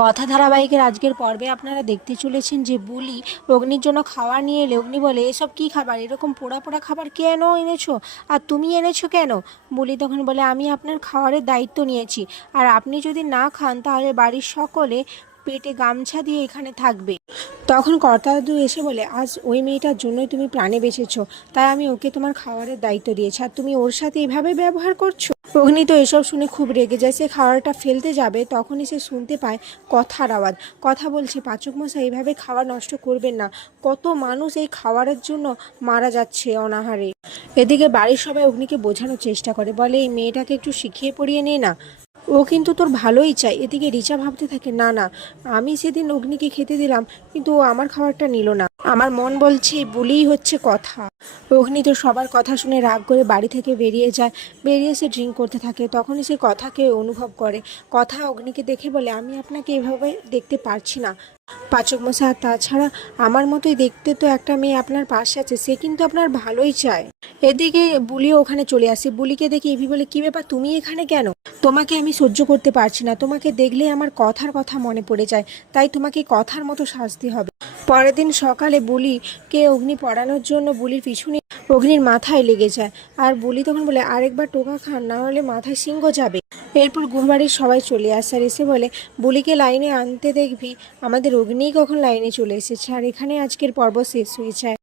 কথা ধারাবাহিকের আজকের পর্বে আপনারা দেখতে চলেছেন যে বুলি অগ্নির জন্য খাবার নিয়ে এলে অগ্নি বলে, এসব কী খাবার, এরকম পোড়া পোড়া খাবার কেন এনেছো, আর তুমি এনেছো কেন? বুলি তখন বলে, আমি আপনার খাবারের দায়িত্ব নিয়েছি, আর আপনি যদি না খান তাহলে বাড়ির সকলে পেটে গামছা দিয়ে এখানে থাকবে। তখন কর্তাদু এসে বলে, আজ ওই মেয়েটার জন্যই তুমি প্রাণে বেঁচেছো, তাই আমি ওকে তোমার খাবারের দায়িত্ব দিয়েছি, আর তুমি ওর সাথে এভাবে ব্যবহার করছো। অগ্নি তো এসব শুনে খুব রেগে যায়, সে খাবারটা ফেলতে যাবে, তখনই সে শুনতে পায় কথার আওয়াজ। কথা বলছে, পাচক মশাই এইভাবে খাবার নষ্ট করবেন না, কত মানুষ এই খাবারের জন্য মারা যাচ্ছে অনাহারে। এদিকে বাড়ির সবাই অগ্নিকে বোঝানোর চেষ্টা করে, বলে এই মেয়েটাকে একটু শিখিয়ে পড়িয়ে নে না, ও কিন্তু তোর ভালোই চায়। এদিকে রিচা ভাবতে থাকে, না না, আমি সেদিন অগ্নিকে খেতে দিলাম কিন্তু ও আমার খাবারটা নিল না, আমার মন বলছে বলেই হচ্ছে কথা। অগ্নি তো সবার কথা শুনে রাগ করে বাড়ি থেকে বেরিয়ে যায়, বেরিয়ে সে ড্রিঙ্ক করতে থাকে। তখনই সে কথাকে অনুভব করে, কথা অগ্নিকে দেখে বলে, আমি আপনাকে এভাবে দেখতে পারছি না পাচক মশাই, আর তাছাড়া আমার মতোই দেখতে তো একটা মেয়ে আপনার পাশে আছে, সে কিন্তু আপনার ভালোই চায়। এদিকে বুলিও ওখানে চলে আসে, বুলিকে দেখে এভি বলে, কি ব্যাপার, তুমি এখানে কেন? তোমাকে আমি সহ্য করতে পারছি না, তোমাকে দেখলেই আমার কথার কথা মনে পড়ে যায়, তাই তোমাকে কথার মতো শাস্তি হবে। পরের দিন সকালে বুলিকে অগ্নি পড়ানোর জন্য বুলির পিছনে অগ্নির মাথায় লেগে যায়, আর বুলি তখন বলে, আরেকবার টোকা খান, না হলে মাথায় সিংহ যাবে। এরপর গুহবাড়ির সবাই চলে আসে আর এসে বলে, বুলিকে লাইনে আনতে দেখবি, আমাদের অগ্নিই কখন লাইনে চলে এসেছে। আর এখানে আজকের পর্ব শেষ হয়ে যায়।